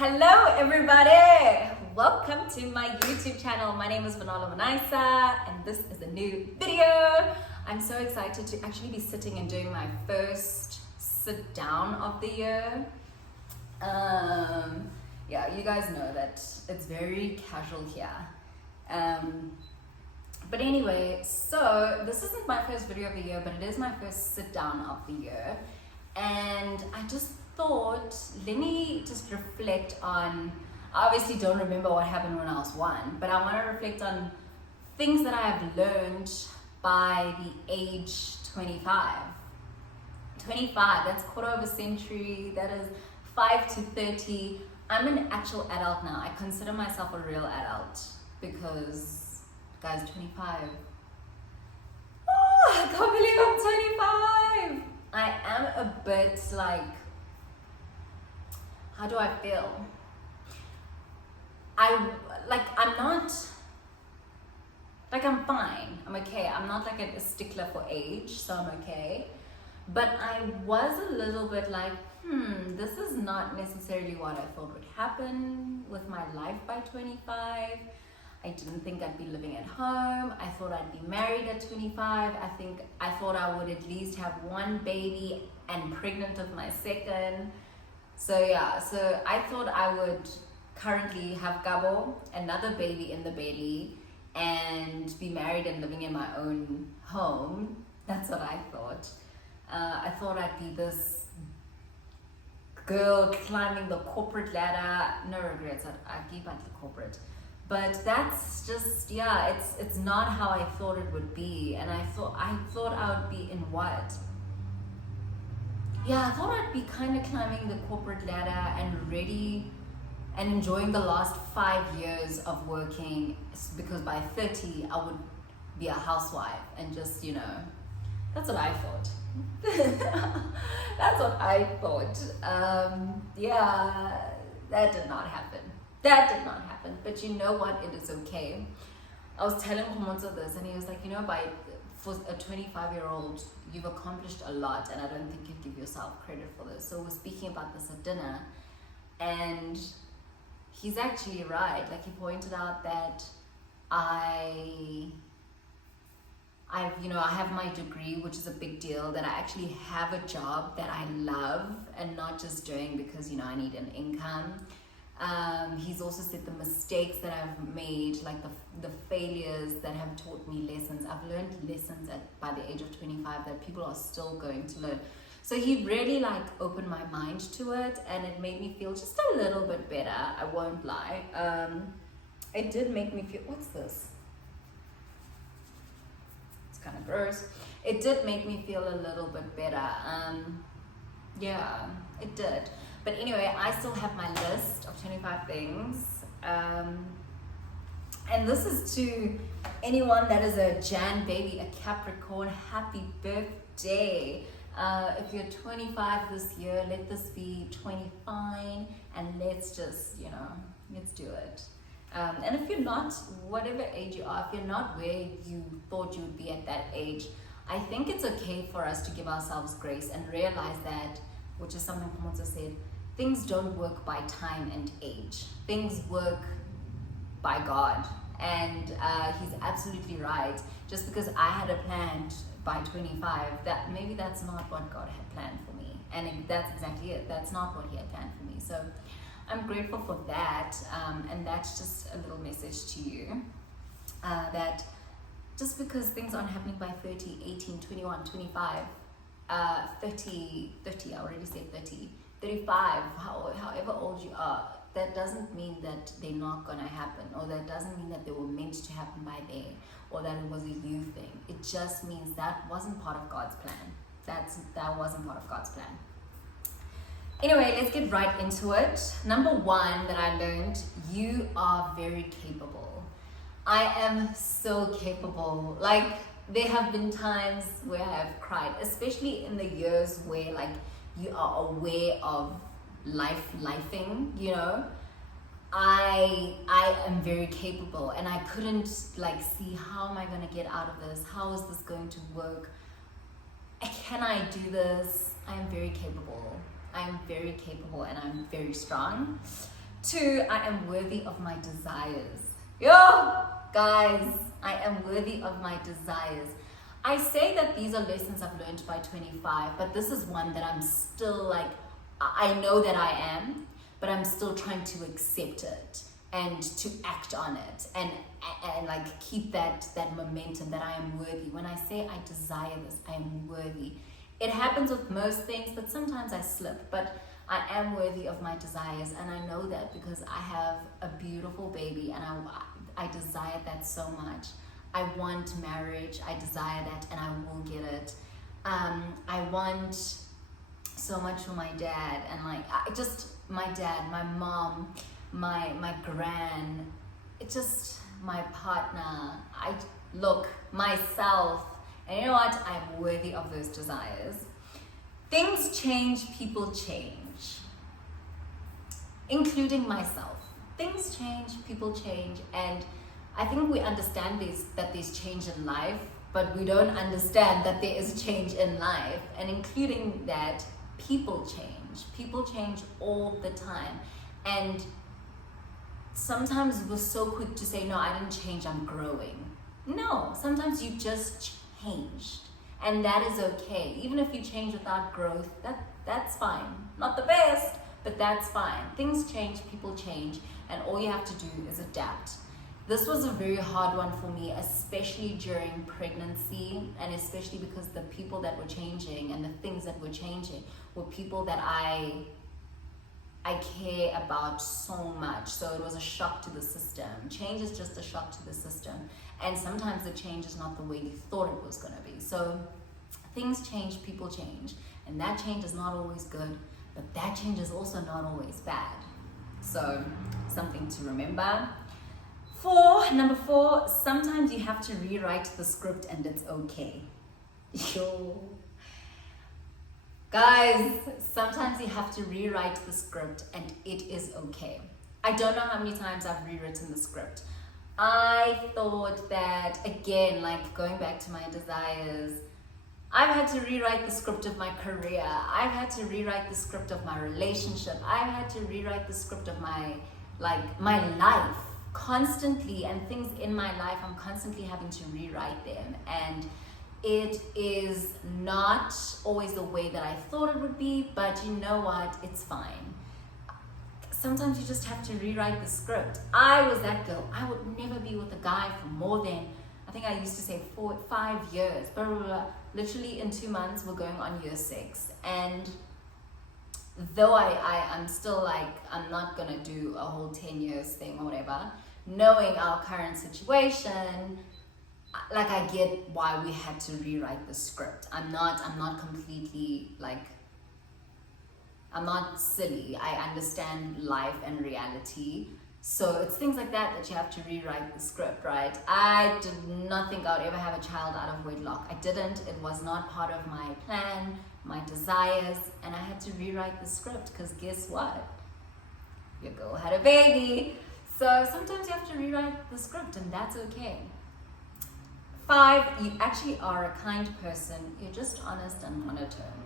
Hello everybody! Welcome to my YouTube channel. My name is Vanala Manaisa and this is a new video. I'm so excited to actually be sitting and doing my first sit down of the year. Yeah, you guys know that it's very casual here. But anyway, so this isn't my first video of the year, but it is my first sit down of the year. And I just thought, let me just reflect on, I obviously don't remember what happened when I was one, but I want to reflect on things that I have learned by the age 25. 25, that's quarter of a century, that is 5 to 30. I'm an actual adult now. I consider myself a real adult because, guys, 25. Oh, I can't believe I'm 25. I am a bit like, how do I feel? I'm fine, I'm okay. I'm not like a stickler for age, so I'm okay. But I was a little bit like, this is not necessarily what I thought would happen with my life by 25. I didn't think I'd be living at home. I thought I'd be married at 25. I thought I would at least have one baby and pregnant with my second. So yeah, so I thought I would currently have Gabo, another baby in the belly, and be married and living in my own home. That's what I thought. I thought I'd be this girl climbing the corporate ladder. No regrets, I gave up the corporate. But that's just, yeah, it's not how I thought it would be. And I thought I would be in what? Yeah, I thought I'd be kind of climbing the corporate ladder and ready and enjoying the last 5 years of working, because by 30 I would be a housewife and just, that's what I thought. That's what I thought. Yeah, that did not happen. But you know what? It is okay. I was telling Homonzo this, and he was like, for a 25-year-old, you've accomplished a lot, and I don't think you give yourself credit for this. So we're speaking about this at dinner, and he's actually right. Like, he pointed out that I have my degree, which is a big deal, that I actually have a job that I love and not just doing because, I need an income. He's also said the mistakes that I've made, like the failures that have taught me lessons. I've learned lessons by the age of 25 that people are still going to learn. So he really opened my mind to it, and it made me feel just a little bit better. I won't lie. It did make me feel, what's this? It's kind of gross. It did make me feel a little bit better. Yeah, it did. But anyway, I still have my list of 25 things. And this is to anyone that is a Jan baby, a Capricorn, happy birthday. If you're 25 this year, let this be 25, and let's just, let's do it. And if you're not, whatever age you are, if you're not where you thought you would be at that age, I think it's okay for us to give ourselves grace and realize that, which is something Pomoto said, things don't work by time and age. Things work by God. And he's absolutely right. Just because I had a plan by 25, maybe that's not what God had planned for me. And that's exactly it. That's not what he had planned for me. So I'm grateful for that. And that's just a little message to you. That just because things aren't happening by 30, 18, 21, 25, 30, I already said 30, 35, however old you are, that doesn't mean that they're not going to happen, or that doesn't mean that they were meant to happen by then, or that it was a you thing. It just means that wasn't part of God's plan. That wasn't part of God's plan. Anyway, let's get right into it. Number one that I learned, you are very capable. I am so capable. There have been times where I've cried, especially in the years where you are aware of lifing, I am very capable, and I couldn't see, how am I going to get out of this? How is this going to work? Can I do this? I am very capable. I am very capable, and I'm very strong. 2, I am worthy of my desires. Yo, guys, I am worthy of my desires. I say that these are lessons I've learned by 25, but this is one that I'm still like, I know that I am, but I'm still trying to accept it and to act on it and like keep that momentum that I am worthy. When I say I desire this, I am worthy. It happens with most things, but sometimes I slip, but I am worthy of my desires, and I know that because I have a beautiful baby, and I desire that so much. I want marriage, I desire that, and I will get it. I want so much for my dad, and like my dad, my mom, my gran, it's just my partner, myself, and you know what? I'm worthy of those desires. Things change, people change, including myself. Things change, people change, and I think we understand that there's change in life, but we don't understand that there is change in life, and including that, people change. People change all the time, and sometimes we're so quick to say, no, I didn't change, I'm growing. No, sometimes you just changed, and that is okay. Even if you change without growth, that's fine. Not the best, but that's fine. Things change, people change, and all you have to do is adapt. This was a very hard one for me, especially during pregnancy, and especially because the people that were changing and the things that were changing were people that I care about so much. So it was a shock to the system. Change is just a shock to the system. And sometimes the change is not the way you thought it was going to be. So things change, people change. And that change is not always good, but that change is also not always bad. So something to remember. Number 4, sometimes you have to rewrite the script and it's okay. Yo. Guys, sometimes you have to rewrite the script and it is okay. I don't know how many times I've rewritten the script. I thought that, again, like going back to my desires, I've had to rewrite the script of my career. I've had to rewrite the script of my relationship. I've had to rewrite the script of my life. Constantly, and things in my life, I'm constantly having to rewrite them, and it is not always the way that I thought it would be, but you know what, it's fine. Sometimes you just have to rewrite the script. I was that girl. I would never be with a guy for more than, I think I used to say 5 years, blah, blah, blah. Literally in 2 months we're going on year 6, and though I'm still like, I'm not gonna do a whole 10 years thing or whatever, knowing our current situation, like I get why we had to rewrite the script. I'm not completely like, I'm not silly. I understand life and reality. So it's things like that you have to rewrite the script, right? I did not think I would ever have a child out of wedlock. I didn't. It was not part of my plan, my desires, and I had to rewrite the script because guess what? Your girl had a baby. So sometimes you have to rewrite the script, and that's okay. 5, you actually are a kind person. You're just honest and monotone.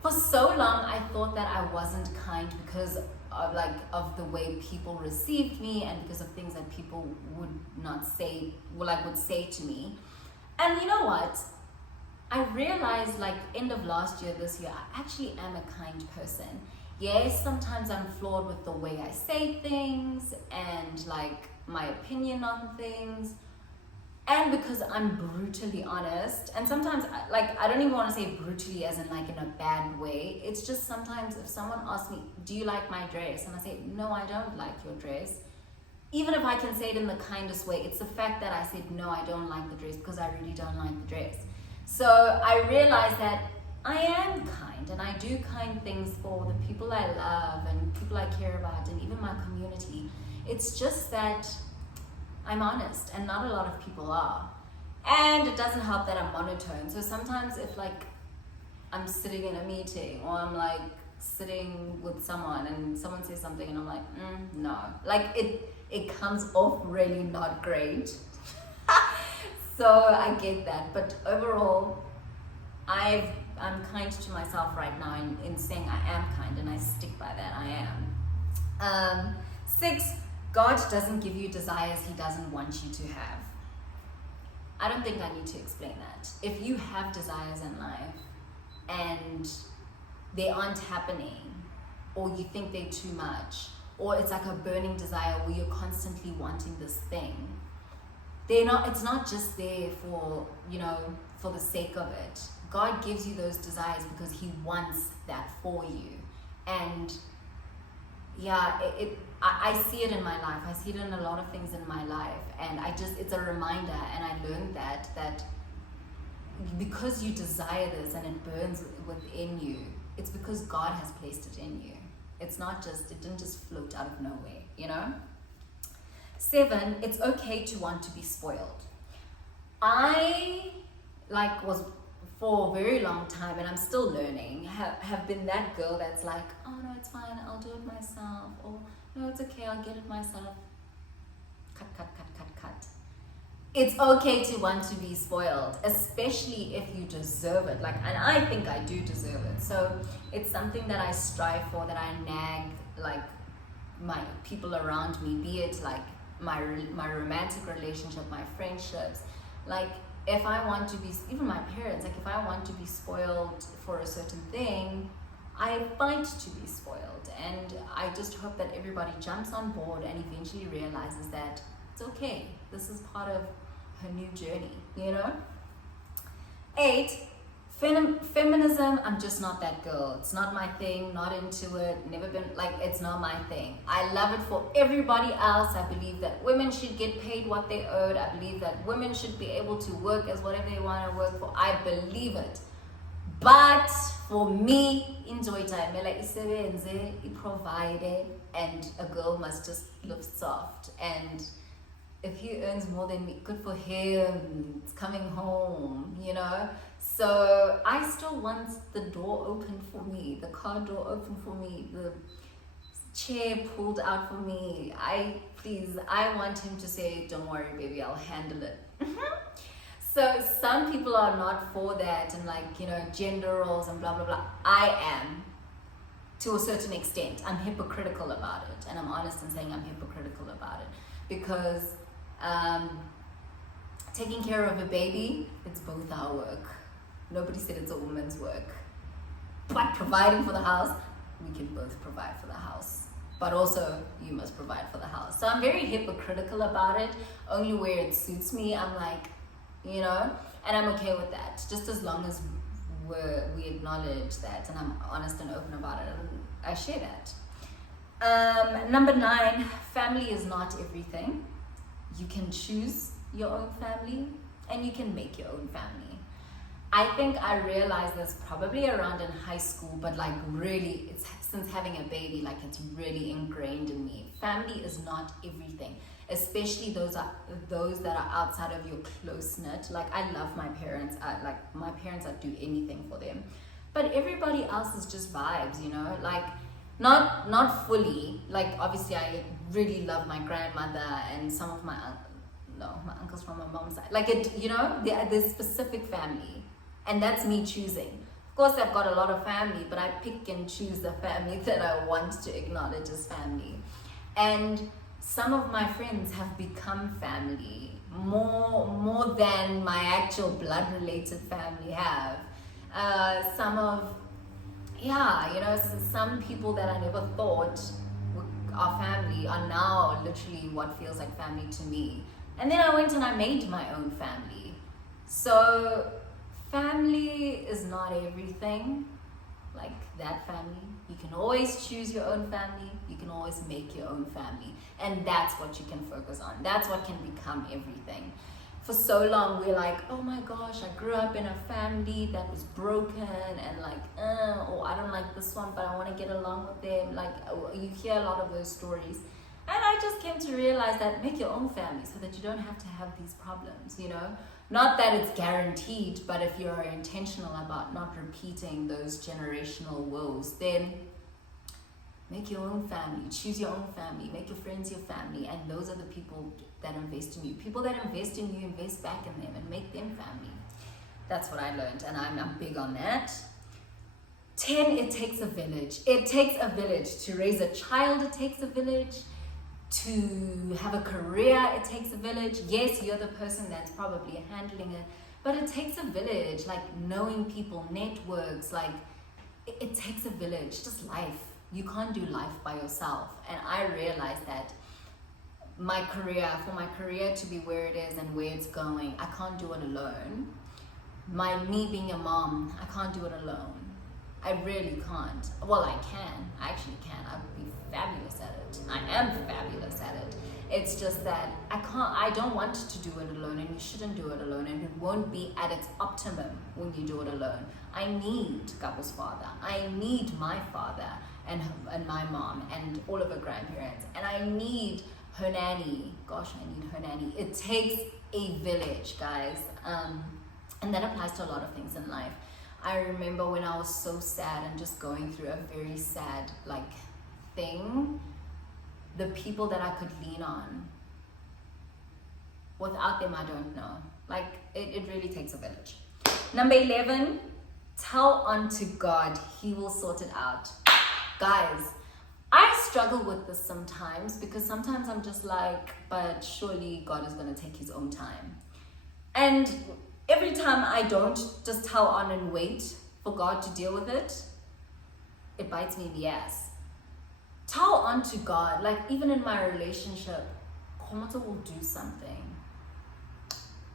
For so long, I thought that I wasn't kind because of the way people received me and because of things that people would say to me. And you know what? I realized end of last year, this year, I actually am a kind person. Yes, sometimes I'm flawed with the way I say things and my opinion on things. And because I'm brutally honest, and sometimes I don't even want to say brutally as in in a bad way. It's just sometimes if someone asks me, do you like my dress? And I say, no, I don't like your dress. Even if I can say it in the kindest way, it's the fact that I said, no, I don't like the dress because I really don't like the dress. So I realized that I am kind and I do kind things for the people I love and people I care about and even my community. It's just that I'm honest and not a lot of people are. And it doesn't help that I'm monotone. So sometimes if I'm sitting in a meeting or I'm sitting with someone and someone says something and I'm no. It comes off really not great. So I get that. But overall, I'm kind to myself right now in saying I am kind, and I stick by that. I am. 6, God doesn't give you desires he doesn't want you to have. I don't think I need to explain that. If you have desires in life and they aren't happening, or you think they're too much, or it's like a burning desire where you're constantly wanting this thing, it's not just there for, for the sake of it. God gives you those desires because he wants that for you. And yeah, I see it in my life. I see it in a lot of things in my life. And it's a reminder, and I learned that because you desire this and it burns within you, it's because God has placed it in you. It didn't just float out of nowhere, 7, it's okay to want to be spoiled. I was for a very long time, and I'm still learning, have been that girl that's like, oh no, it's fine, I'll do it myself, or no, it's okay, I'll get it myself. Cut. It's okay to want to be spoiled, especially if you deserve it. And I think I do deserve it. So it's something that I strive for, that I nag my people around me, be it my romantic relationship, my friendships. If I want to be, even my parents, if I want to be spoiled for a certain thing, I fight to be spoiled. And I just hope that everybody jumps on board and eventually realizes that it's okay. This is part of her new journey, 8, feminism, I'm just not that girl. It's not my thing, not into it, never been, it's not my thing. I love it for everybody else. I believe that women should get paid what they owed. I believe that women should be able to work as whatever they want to work for. I believe it. But for me, enjoy time. Provide, and a girl must just live soft. And if he earns more than me, good for him. It's coming home, So I still want the door open for me, the car door open for me, the chair pulled out for me. I want him to say, don't worry, baby, I'll handle it. So some people are not for that, and gender roles and blah, blah, blah. I am, to a certain extent. I'm hypocritical about it, and I'm honest in saying I'm hypocritical about it, because taking care of a baby, it's both our work. Nobody said it's a woman's work. But providing for the house, we can both provide for the house. But also, you must provide for the house. So I'm very hypocritical about it. Only where it suits me, I'm and I'm okay with that. Just as long as we acknowledge that, and I'm honest and open about it, and I share that. Number 9, family is not everything. You can choose your own family, and you can make your own family. I think I realized this probably around in high school, but really, it's since having a baby, it's really ingrained in me. Family is not everything, especially those that are outside of your close knit. I love my parents. My parents, I'd do anything for them, but everybody else is just vibes, not fully. Obviously, I really love my grandmother and some of my uncles from my mom's side. There's specific family, and that's me choosing. Of course, I've got a lot of family, but I pick and choose the family that I want to acknowledge as family. And some of my friends have become family more than my actual blood-related family have. Some people that I never thought are family are now literally what feels like family to me. And then I went and I made my own family. So family is not everything. That family, you can always choose your own family. You can always make your own family, and that's what you can focus on. That's what can become everything. For so long, we're like, oh my gosh, I grew up in a family that was broken, and I don't like this one, but I want to get along with them. You hear a lot of those stories. And I just came to realize that make your own family so that you don't have to have these problems, Not that it's guaranteed, but if you're intentional about not repeating those generational woes, then make your own family, choose your own family, make your friends your family, and those are the people that invest in you. People that invest in you, invest back in them and make them family. That's what I learned, and I'm big on that. 10, it takes a village. It takes a village to raise a child. It takes a village To have a career, it takes a village. Yes, you're the person that's probably handling it, but it takes a village. Like knowing people, networks, like it takes a village. Just life. You can't do life by yourself. And I realized that for my career to be where it is and where it's going, I can't do it alone. Me being a mom, I can't do it alone. I really can't. Well, I can. I actually can. I would be fabulous at it. I am fabulous at it. It's just that I don't want to do it alone, and you shouldn't do it alone, and it won't be at its optimum when you do it alone. I need Gabo's father. I need my father and my mom and all of her grandparents. And I need her nanny. Gosh, I need her nanny. It takes a village, guys. And that applies to a lot of things in life. I remember when I was so sad and just going through a very sad thing, the people that I could lean on. Without them, I don't know. It really takes a village. Number 11, tell unto God, He will sort it out. Guys, I struggle with this sometimes because sometimes I'm just but surely God is going to take His own time. And every time I don't just tell on and wait for God to deal with it, it bites me in the ass. Tell unto God, even in my relationship, Komoto will do something.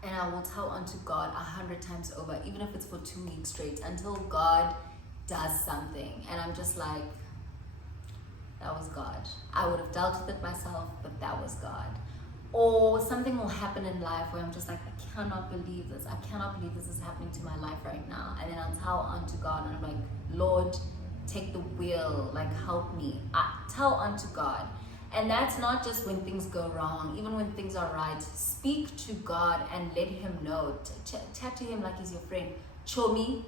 And I will tell unto God 100 times over, even if it's for 2 weeks straight, until God does something. And I'm just that was God. I would have dealt with it myself, but that was God. Or something will happen in life where I'm just I cannot believe this. I cannot believe this is happening to my life right now. And then I'll tell unto God, and I'm Lord, take the wheel, help me. Tell unto God. And that's not just when things go wrong, even when things are right. Speak to God and let Him know. Chat to Him like He's your friend. Chomi,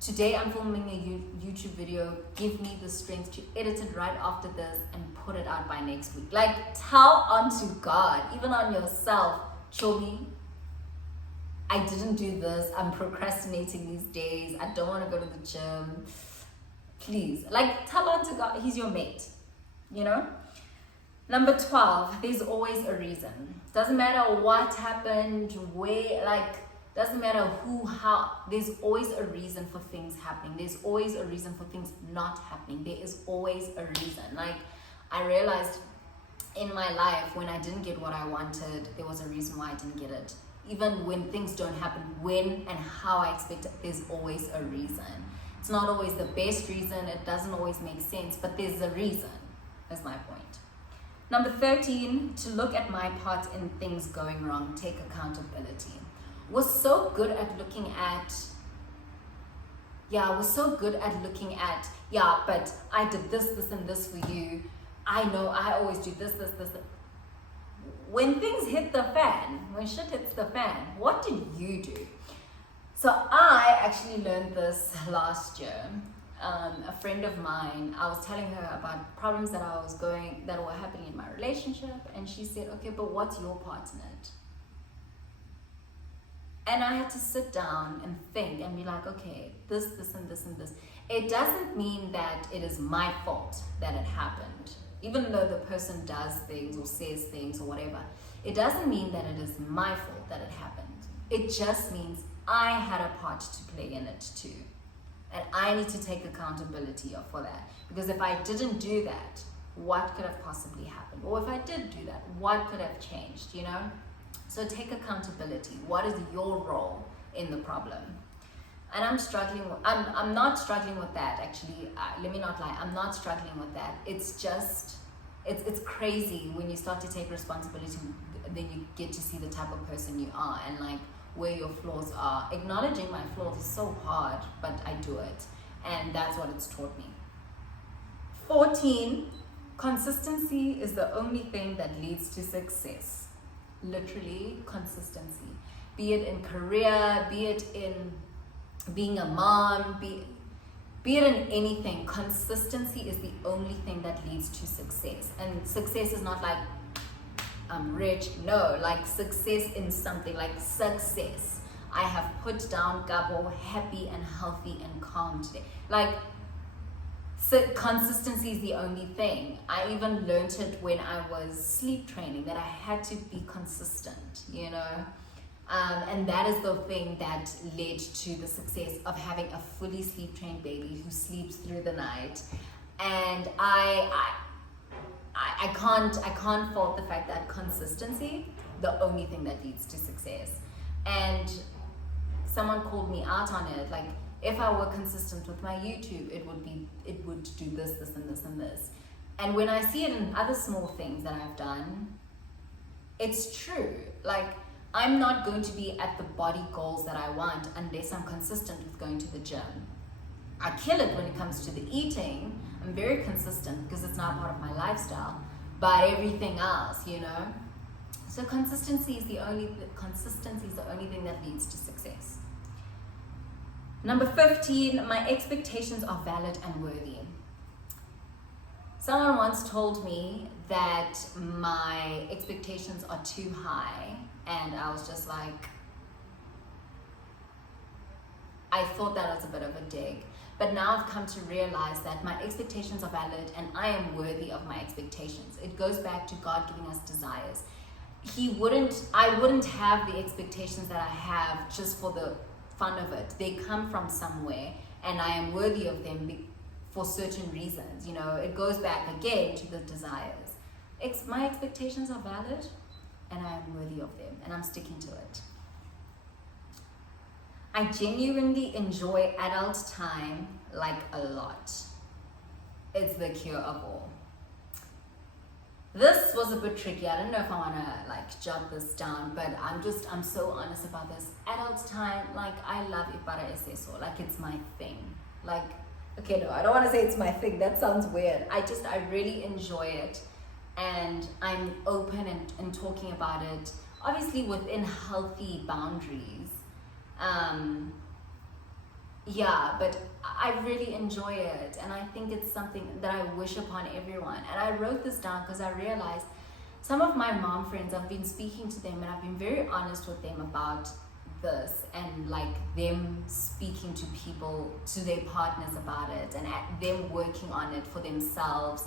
today I'm filming a YouTube video. Give me the strength to edit it right after this and put it out by next week. Tell unto God, even on yourself. Chomi, I didn't do this. I'm procrastinating these days. I don't want to go to the gym. Please, tell unto God. He's your mate, Number 12, there's always a reason. Doesn't matter what happened, where, doesn't matter who, how, there's always a reason for things happening. There's always a reason for things not happening. There is always a reason. I realized in my life when I didn't get what I wanted, there was a reason why I didn't get it. Even when things don't happen when and how I expected, there's always a reason. It's not always the best reason. It doesn't always make sense, but there's a reason, is my point. Number 13, to look at my part in things going wrong, take accountability. We're so good at looking at, but I did this, and this for you. I know I always do this. When things hit the fan, when shit hits the fan, what did you do? So I actually learned this last year. A friend of mine, I was telling her about problems that were happening in my relationship, and she said, okay, but what's your part in it? And I had to sit down and think and be okay, this, and this, and this. It doesn't mean that it is my fault that it happened, even though the person does things or says things or whatever. It doesn't mean that it is my fault that it happened. It just means I had a part to play in it too. And I need to take accountability for that. Because if I didn't do that, what could have possibly happened? Or if I did do that, what could have changed, So take accountability. What is your role in the problem? And I'm not struggling with that, actually. Let me not lie. I'm not struggling with that. It's just, it's crazy when you start to take responsibility, then you get to see the type of person you are and where your flaws are. Acknowledging my flaws is so hard, but I do it. And that's what it's taught me. 14, consistency is the only thing that leads to success. Literally, consistency. Be it in career, be it in being a mom, be it in anything. Consistency is the only thing that leads to success. And success is not I'm rich. No, success in something, success. I have put down Gabo happy and healthy and calm today. So consistency is the only thing. I even learned it when I was sleep training, that I had to be consistent, you know. And that is the thing that led to the success of having a fully sleep trained baby who sleeps through the night. And I can't fault the fact that consistency, the only thing that leads to success. And someone called me out on it, like, if I were consistent with my YouTube, it would do this, this, and this, and this. And when I see it in other small things that I've done, it's true. Like, I'm not going to be at the body goals that I want unless I'm consistent with going to the gym. I kill it when it comes to the eating. I'm very consistent because it's not part of my lifestyle. But everything else, you know. So consistency is the only thing that leads to success. Number 15, my expectations are valid and worthy. Someone once told me that my expectations are too high, and I was just like, I thought that was a bit of a dig. But now I've come to realize that my expectations are valid and I am worthy of my expectations. It goes back to God giving us desires. I wouldn't have the expectations that I have just for the fun of it. They come from somewhere, and I am worthy of them for certain reasons. You know, it goes back again to the desires. My expectations are valid, and I am worthy of them, and I'm sticking to it. I genuinely enjoy adult time like a lot. It's the cure of all. This was a bit tricky. I don't know if I want to like jot this down, but I'm so honest about this. Adult time, like, I love Ipara Eseso. Like, it's my thing. Like, okay, no, I don't want to say it's my thing. That sounds weird. I really enjoy it. And I'm open and talking about it, obviously within healthy boundaries. Yeah, but I really enjoy it, and I think it's something that I wish upon everyone. And I wrote this down because I realized some of my mom friends, I've been speaking to them, and I've been very honest with them about this, and like them speaking to people, to their partners about it, and them working on it for themselves.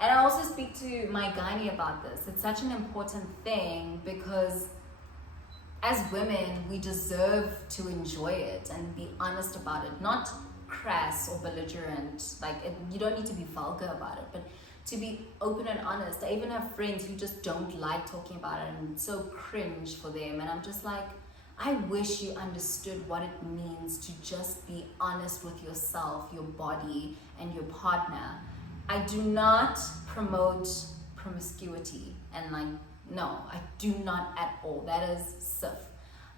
And I also speak to my gynae about this. It's such an important thing because as women, we deserve to enjoy it and be honest about it, not crass or belligerent. Like, you don't need to be vulgar about it, but to be open and honest. I even have friends who just don't like talking about it, and it's so cringe for them. And I'm just like, I wish you understood what it means to just be honest with yourself, your body, and your partner. I do not promote promiscuity, and like, no, I do not at all. That is SIF.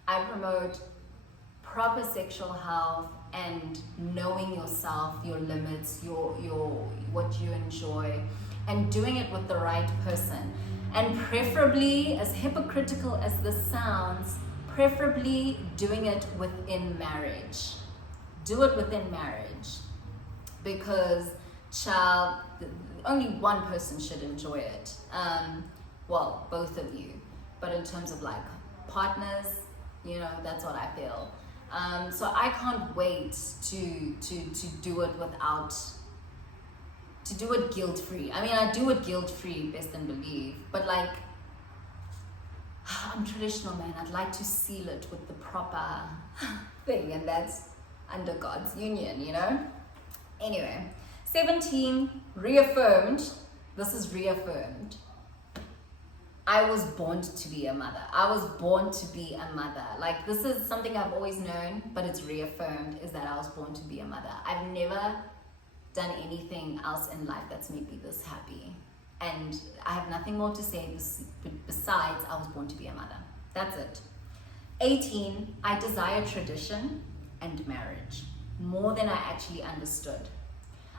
I promote proper sexual health and knowing yourself, your limits, your what you enjoy, and doing it with the right person. And preferably, as hypocritical as this sounds, preferably doing it within marriage. Do it within marriage, because only one person should enjoy it. Well, both of you, but in terms of like partners, you know, that's what I feel. So I can't wait to do it guilt-free. I mean, I do it guilt-free, best and believe, but like, I'm traditional, man. I'd like to seal it with the proper thing, and that's under God's union, you know? Anyway, 17, reaffirmed. This is reaffirmed. I was born to be a mother. I was born to be a mother. Like, this is something I've always known, but it's reaffirmed, is that I was born to be a mother. I've never done anything else in life that's made me this happy. And I have nothing more to say besides I was born to be a mother. That's it. 18, I desire tradition and marriage more than I actually understood.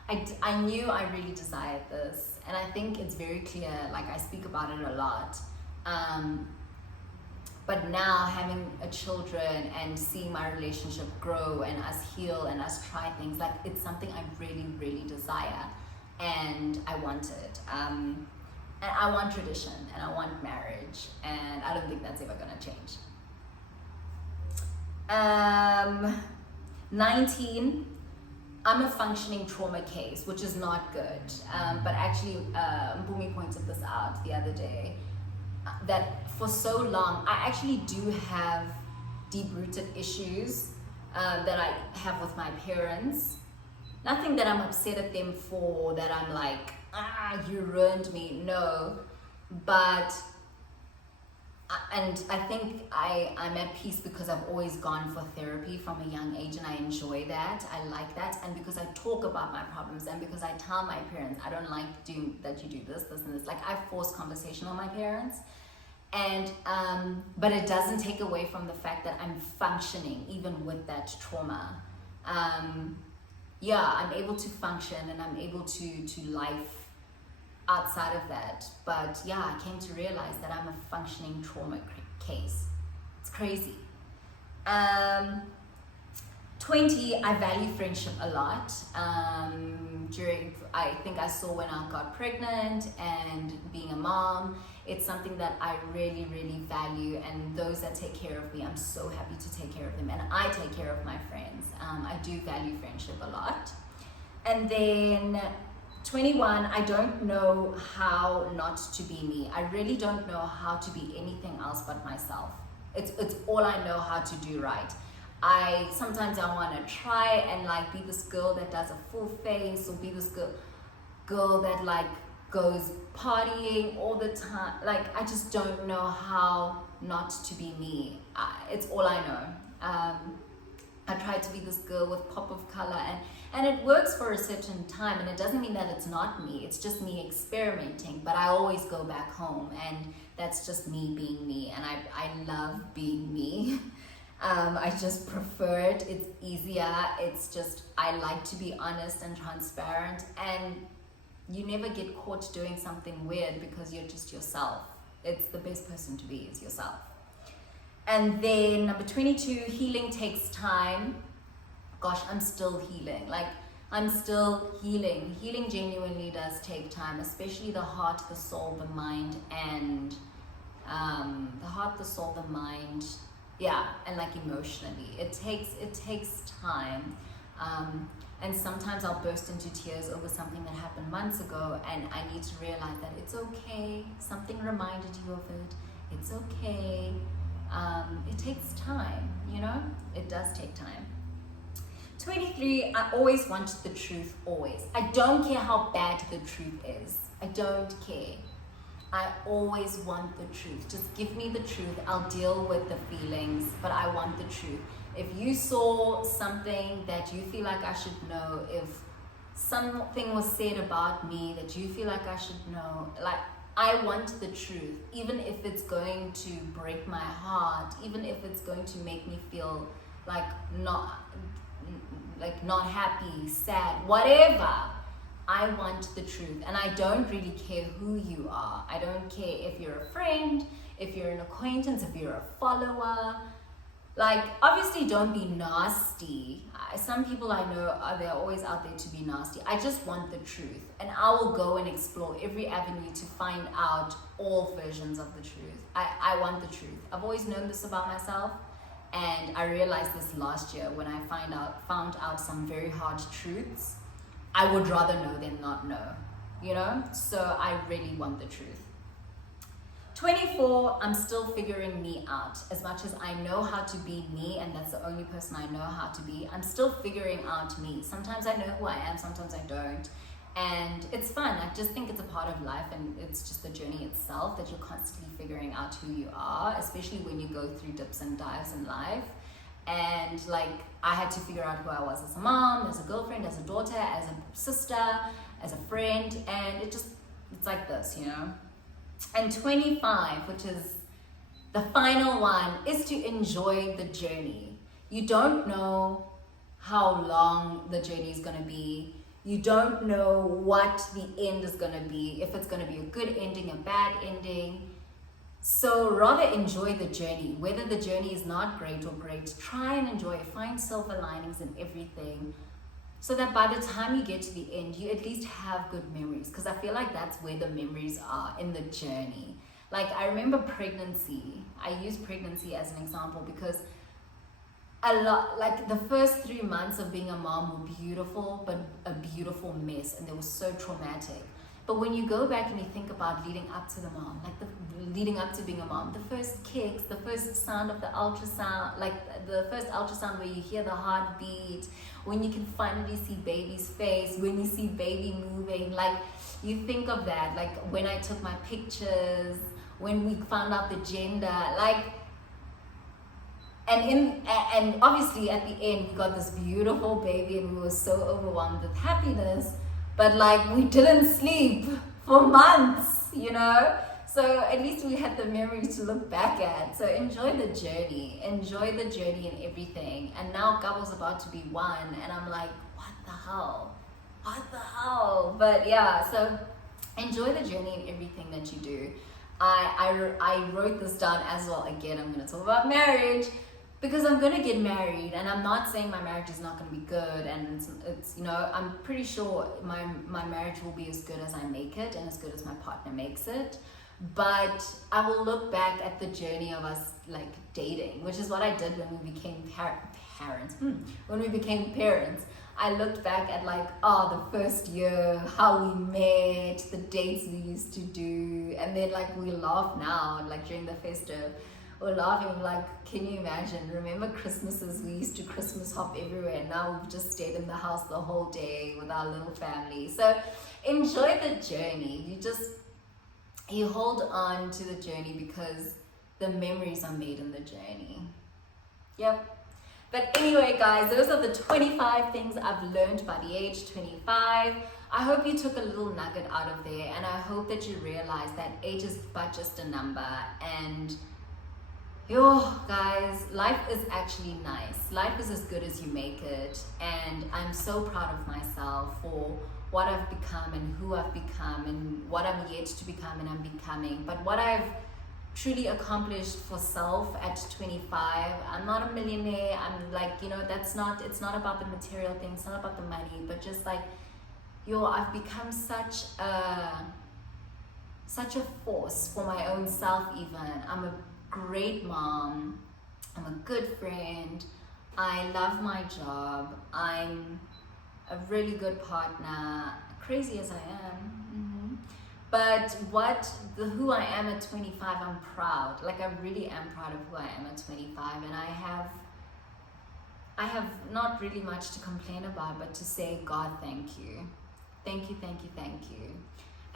I knew I really desired this, and I think it's very clear, like I speak about it a lot. But now having a children and seeing my relationship grow and us heal and us try things, like, it's something I really, really desire, and I want it. And I want tradition, and I want marriage, and I don't think that's ever gonna change. 19, I'm a functioning trauma case, which is not good. But actually, Bumi pointed this out the other day, that for so long, I actually do have deep-rooted issues that I have with my parents. Nothing that I'm upset at them for, that I'm like, you ruined me. No, but and I think I'm at peace because I've always gone for therapy from a young age, and I enjoy that. I like that. And because I talk about my problems, and because I tell my parents, I don't like doing that, you do this, this, and this. Like, I force conversation on my parents. And but it doesn't take away from the fact that I'm functioning even with that trauma. I'm able to function, and I'm able to life outside of that. But yeah, I came to realize that I'm a functioning trauma case. It's crazy. 20, I value friendship a lot. I think I saw when I got pregnant and being a mom, it's something that I really, really value. And those that take care of me, I'm so happy to take care of them. And I take care of my friends. I do value friendship a lot. And then 21, I don't know how not to be me. I really don't know how to be anything else but myself. It's all I know how to do right. Sometimes I want to try and like be this girl that does a full face, or be this girl that like goes partying all the time. Like, I just don't know how not to be me. It's all I know. I try to be this girl with pop of color, and it works for a certain time, and it doesn't mean that it's not me. It's just me experimenting, but I always go back home, and that's just me being me, and I love being me. I just prefer it. It's easier. It's just, I like to be honest and transparent, and you never get caught doing something weird because you're just yourself. It's the best person to be, is yourself. And then number 22, healing takes time. Gosh, I'm still healing. Like, I'm still healing. Healing genuinely does take time, especially the heart, the soul, the mind, and the heart, the soul, the mind, and like emotionally. It takes time. And sometimes I'll burst into tears over something that happened months ago, and I need to realize that it's okay. Something reminded you of it. It's okay. It takes time, it does take time. 23, I always want the truth, always. I don't care how bad the truth is. I don't care. I always want the truth. Just give me the truth. I'll deal with the feelings, but I want the truth. If you saw something that you feel like I should know, if something was said about me that you feel like I should know, like, I want the truth, even if it's going to break my heart, even if it's going to make me feel like not happy, sad, whatever. I want the truth, and I don't really care who you are. I don't care if you're a friend, if you're an acquaintance, if you're a follower. Like, obviously don't be nasty. Some people I know, they're always out there to be nasty. I just want the truth, and I will go and explore every avenue to find out all versions of the truth. I want the truth. I've always known this about myself, and I realized this last year when I found out some very hard truths. I would rather know than not know, So I really want the truth. 24, I'm still figuring me out. As much as I know how to be me, and that's the only person I know how to be, I'm still figuring out me. Sometimes I know who I am, sometimes I don't. And it's fun. I just think it's a part of life, and it's just the journey itself that you're constantly figuring out who you are, especially when you go through dips and dives in life. And like, I had to figure out who I was as a mom, as a girlfriend, as a daughter, as a sister, as a friend, and it's like this, And 25, which is the final one, is to enjoy the journey. You don't know how long the journey is going to be. You don't know what the end is going to be, if it's going to be a good ending, a bad ending. So rather enjoy the journey. Whether the journey is not great or great, try and enjoy it. Find silver linings in everything, so that by the time you get to the end, you at least have good memories. Because I feel like that's where the memories are, in the journey. Like, I remember pregnancy. I use pregnancy as an example because a lot, like the first 3 months of being a mom were beautiful, but a beautiful mess, and they were so traumatic. But when you go back and you think about leading up to the mom, like leading up to being a mom, the first kicks, the first sound of the ultrasound, like the first ultrasound where you hear the heartbeat, when you can finally see baby's face, when you see baby moving, like you think of that, like when I took my pictures, when we found out the gender, like, and obviously at the end we got this beautiful baby and we were so overwhelmed with happiness, but like we didn't sleep for months, you know. So at least we had the memories to look back at. So enjoy the journey and everything. And now Gabo's about to be 1 and I'm like, what the hell, but yeah, so enjoy the journey and everything that you do. I wrote this down as well. Again, I'm going to talk about marriage because I'm going to get married, and I'm not saying my marriage is not going to be good, and it's you know, I'm pretty sure my marriage will be as good as I make it and as good as my partner makes it. But I will look back at the journey of us like dating, which is what I did when we became parents. When we became parents, I looked back at like, the first year, how we met, the dates we used to do, and then like we laugh now, like during the festive, we're laughing like, can you imagine? Remember Christmases, we used to Christmas hop everywhere, and now we've just stayed in the house the whole day with our little family. So enjoy the journey. You hold on to the journey because the memories are made in the journey. Yep. But anyway, guys, those are the 25 things I've learned by the age 25. I hope you took a little nugget out of there, and I hope that you realize that age is but just a number. And guys, life is actually nice. Life is as good as you make it, and I'm so proud of myself for what I've become and who I've become and what I'm yet to become and I'm becoming. But what I've truly accomplished for self at 25, I'm not a millionaire. I'm like, it's not about the material things, it's not about the money, but just like, I've become such a force for my own self even. I'm a great mom, I'm a good friend, I love my job, I'm a really good partner, crazy as I am. But who I am at 25, I'm proud. Like, I really am proud of who I am at 25, and I have not really much to complain about, but to say, God, thank you. Thank you, thank you, thank you.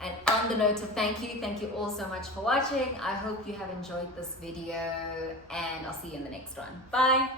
And on the note of thank you all so much for watching. I hope you have enjoyed this video, and I'll see you in the next one. Bye.